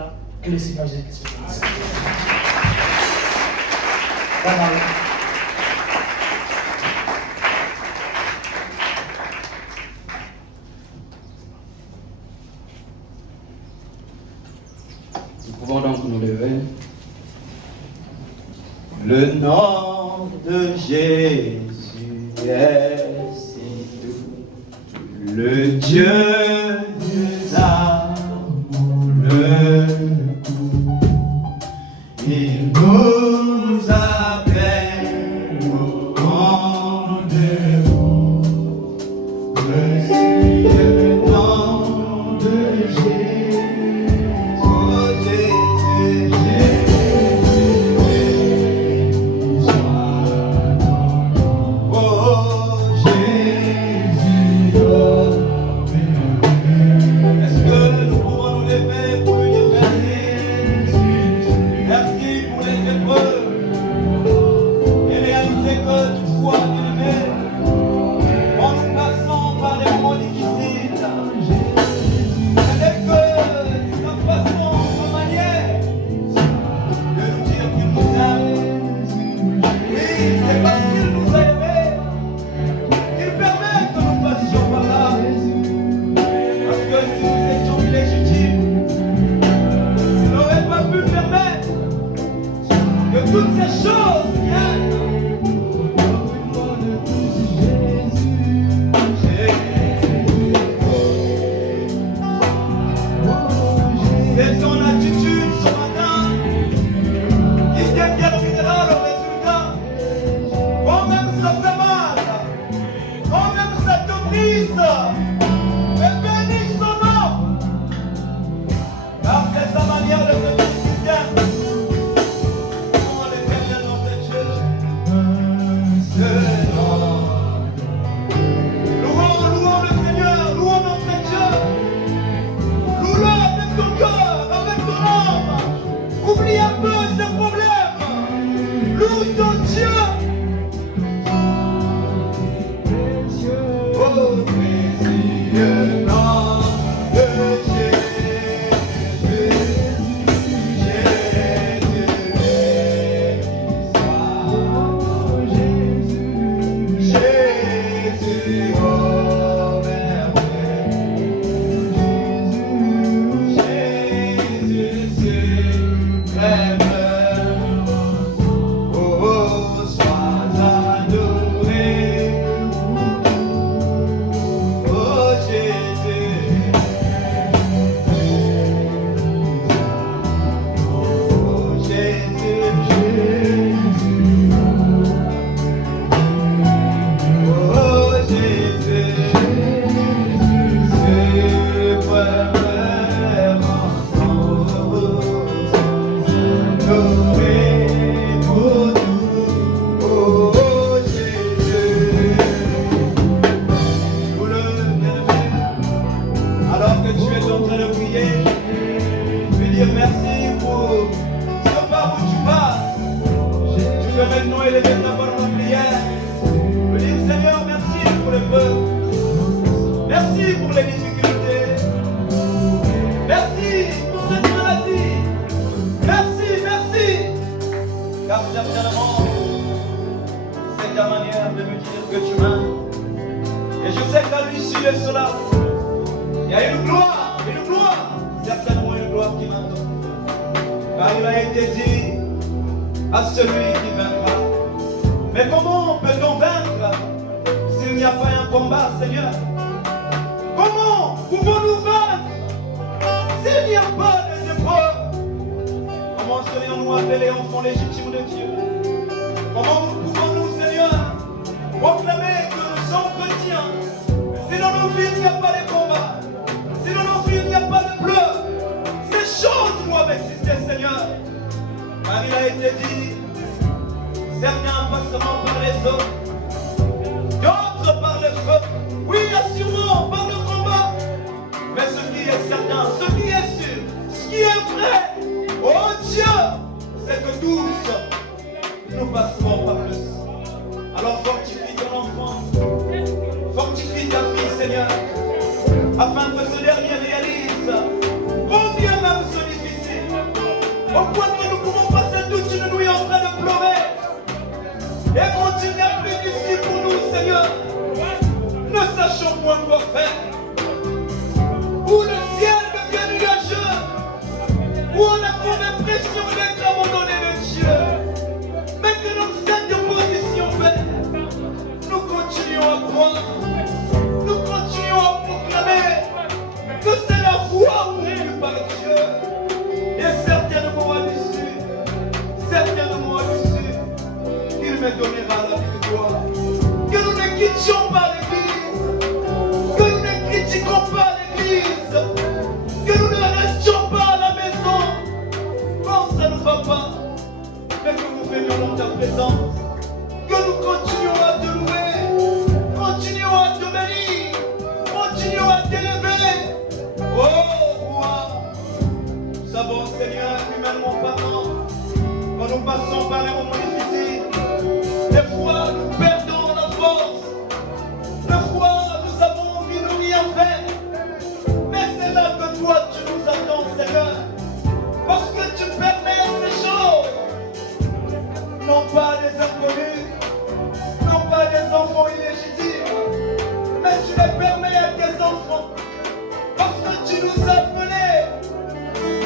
là. Que le Seigneur Jésus-Christ soit béni. Nous pouvons donc nous lever. Le nom de Jésus est si doux, le Dieu des amours le coup. Il nous appelle au rendez-vous. Voici le nom de Jésus. Oh Jésus, Jésus, sois oh Jésus, oh merveilleux. Est-ce que nous pouvons nous lever pour lui dire merci pour les épreuves et réaliser que toutefois, bien-aimés, en nous passant par des moments difficiles, ce n'est que sa façon, sa manière de nous dire qu'il nous aime. Oui, c'est parce qu'il nous a aimés qu'il permet que nous passions par là. Parce que si nous étions illégitimes, il n'aurait pas pu permettre que toutes ces choses viennent. C'est son attitude ce matin qui déterminera le résultat. Quand même ça fait mal, quand même ça te brise, mais bénis son nom. Car c'est sa manière de se féliciter. Oh l'Éternel notre Dieu, louons le Seigneur, louons notre Dieu. Loue-le avec ton cœur, avec ton âme. Oublie un peu ses problèmes. Loue ton Dieu. Oh, précieux nom de Jésus, Jésus, Jésus, oh merveilleux. Jésus suprême, oh sois adoré, oh Jésus, oh Jésus, oh Jésus, alors que tu es en train de prier, je vais dire merci pour ce pas où tu passes. Tu peux maintenant élever ta voix dans la prière. Je veux dire Seigneur, merci pour le peuple. Merci pour les difficultés. Merci pour cette maladie. Merci, merci. Car certainement, c'est ta manière de me dire que tu m'aimes. Et je sais qu'à l'issue de cela, il y a une gloire, certainement une gloire qui m'attend. Car il a été dit à celui qui vaincra. Mais comment peut-on vaincre s'il n'y a pas un combat, Seigneur? Comment pouvons-nous vaincre s'il n'y a pas de épreuves? Comment serions-nous appelés enfants légitimes de Dieu? Comment pouvons-nous, Seigneur, proclamer que nous sommes chrétiens si dans nos vies il n'y a pas de combat, si dans nos vies il n'y a pas de pleurs? Ces choses doivent exister, Seigneur. Car il a été dit, certains passeront par les eaux, d'autres par le feu. Oui, assurément, par le combat. Mais ce qui est certain, ce qui est sûr, ce qui est vrai, oh Dieu, c'est que tous nous passerons par le sang. Alors fortifie ton enfant, fortifie ta fille, Seigneur, afin que ce dernier réalise combien même ce difficile. Au point que nous pouvons passer toute une nuit en train de pleurer. Et continuer à prier ici pour nous, Seigneur. Ne sachons point quoi faire. Où le ciel devient nuageux. Où on a comme l'impression d'être abandonné de Dieu. Maintenant, cette position, Père, nous continuons à croire. Nous continuons à proclamer que c'est la voie voulue par Dieu. Et certainement à l'issue, il me donnera la victoire. Que nous ne quittions pas l'église, que nous ne critiquons pas l'église, que nous ne restions pas à la maison quand ça ne va pas, mais que nous venions dans ta présence, que nous continuons à te louer, continuons à te bénir, continuons à t'élever. Oh roi, nous savons Seigneur, humainement parlant, quand nous passons par les moments difficiles, des fois nous perdons la force, des fois nous avons envie de rien faire, mais c'est là que toi tu nous attends Seigneur, parce que tu permets ces choses, non pas des inconnus, non pas des enfants illégitimes, mais tu les permets à tes enfants, parce que tu nous as appelés,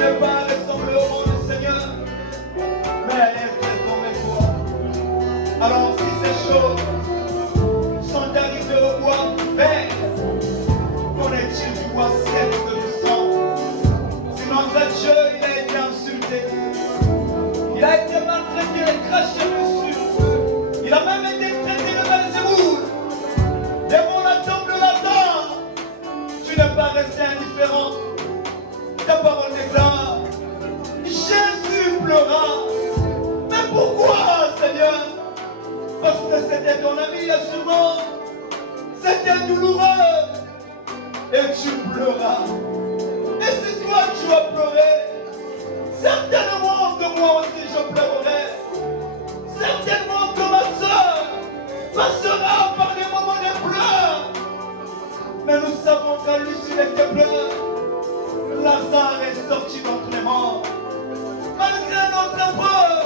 ne pas ressembler au monde Seigneur, mais à être comme toi. Alors si ces choses sont arrivées au bois vert, qu'en est-il du bois sec que nous sommes? Si notre Dieu il a été insulté, il a été maltraité, craché dessus, il a même été traité de Belzéboul, devant la tombe de Lazare, tu n'es pas resté indifférent. Ta parole déclare, Jésus pleura. Mais pourquoi, Seigneur? Parce que c'était ton ami, sûrement. C'était douloureux. Et tu pleuras. Et si toi tu as pleuré, certainement que moi aussi je pleurerai. Certainement que ma soeur passera par des moments de pleurs. Mais nous savons qu'à l'issue de ces pleurs, Lazare est sorti d'entre les morts. Malgré notre épreuve,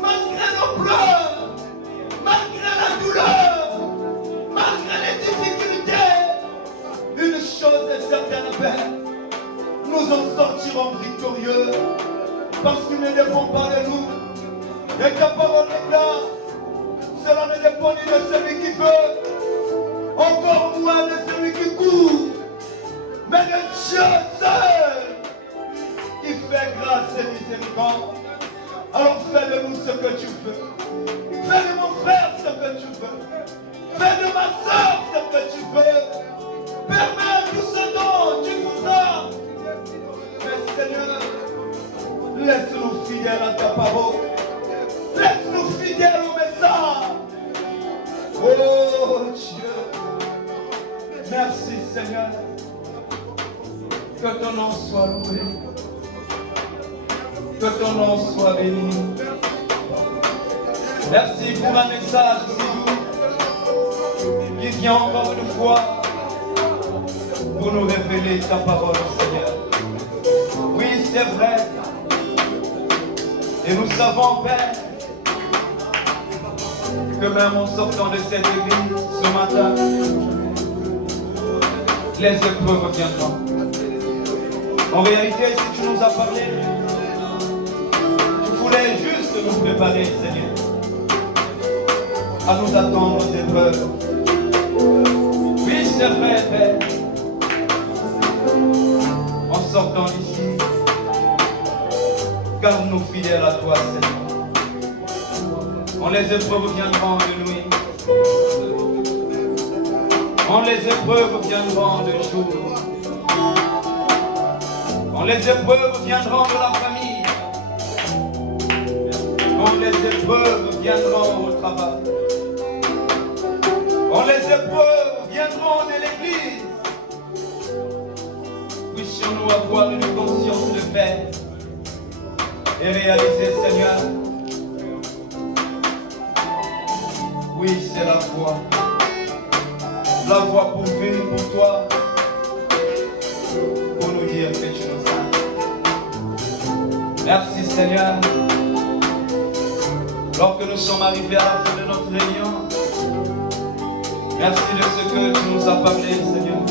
malgré nos pleurs, malgré la douleur, malgré les difficultés, une chose est certaine, Père, nous en sortirons victorieux, parce qu'il ne dépend pas de nous. Et ta parole déclare, cela ne dépend ni de celui qui veut, encore moins de celui qui court, mais de Dieu seul qui fait grâce et miséricorde. Alors fais de nous ce que tu veux. Fais de mon frère ce que tu veux. Fais de ma soeur ce que tu veux. Permets tout ce dont tu voudras. Mais Seigneur, laisse-nous fidèles à ta parole. Laisse-nous fidèles au message. Oh Dieu. Merci Seigneur. Que ton nom soit loué. Que ton nom soit béni. Merci pour un message si doux qui vient encore une fois pour nous révéler ta parole, Seigneur. Oui, c'est vrai. Et nous savons, Père, que même en sortant de cette église ce matin, les épreuves viendront. En réalité, si tu nous as parlé, tu voulais juste nous préparer, Seigneur, à nous attendre aux épreuves. Oui, c'est vrai, Père. En sortant d'ici, garde-nous fidèles à toi, Seigneur. Quand les épreuves viendront de nuit, quand les épreuves viendront de jour, quand les épreuves viendront de la famille, quand les épreuves viendront au travail, quand les épreuves viendront de l'église, puissions-nous avoir une conscience de paix et réaliser, Seigneur, oui, c'est la voie pour venir pour toi, pour nous dire que tu nous aimes. Merci Seigneur. Lorsque nous sommes arrivés à la fin de notre réunion, merci de ce que tu nous as parlé, Seigneur.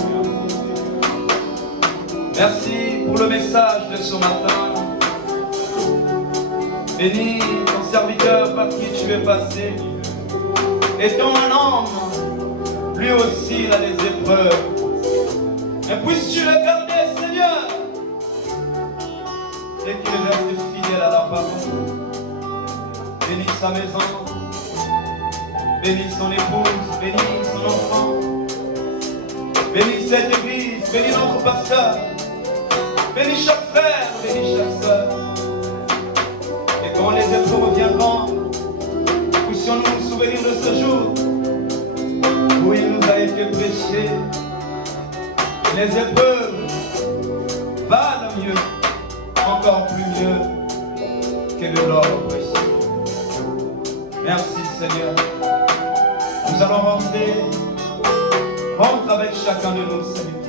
Merci pour le message de ce matin. Bénis ton serviteur par qui tu es passé. Étant un homme, lui aussi il a des épreuves. Mais puisses-tu le garder, Seigneur, et qu'il reste fidèle à la parole. Bénis sa maison, bénis son épouse, bénis son enfant, bénis cette église, bénis notre pasteur, bénis chaque frère, bénis chaque soeur. Et quand les épreuves reviendront, puissions-nous nous souvenir de ce jour où il nous a été prêché. Les épreuves valent mieux, encore plus mieux que de l'or précieux. Merci Seigneur. Nous allons rentrer. Rentre avec chacun de nous, Seigneur.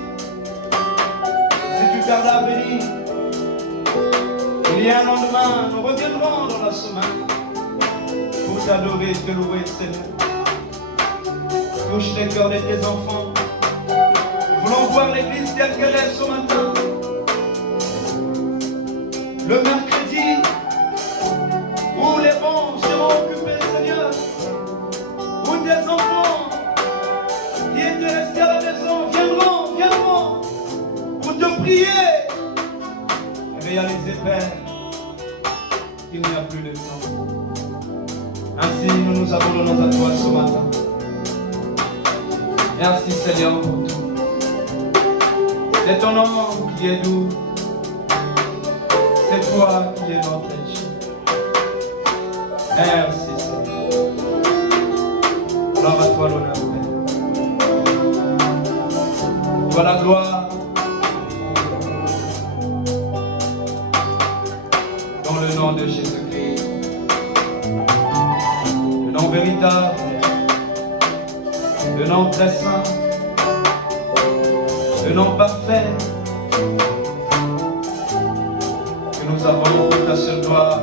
Si tu tardes à venir, il y a un lendemain, nous reviendrons dans la semaine pour t'adorer, te louer, Seigneur. Touche les cœurs de tes enfants. Nous voulons voir l'église telle qu'elle est ce matin. Le mercredi, où les bons seront occupés, Seigneur. Où tes enfants qui étaient restés à la maison viendront pour te prier et réaliser, Père, qu'il n'y a plus de temps. Ainsi, nous nous abandonnons à toi ce matin. Merci Seigneur pour tout. C'est ton nom qui est doux. C'est toi qui es notre Dieu. Merci Seigneur. Gloire à toi l'honneur, Père. Toi la gloire. Dans le nom de Jésus-Christ. Le nom véritable. Le nom très saint. Le nom parfait. Que nous avons ta seule gloire.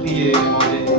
Priez et demandez.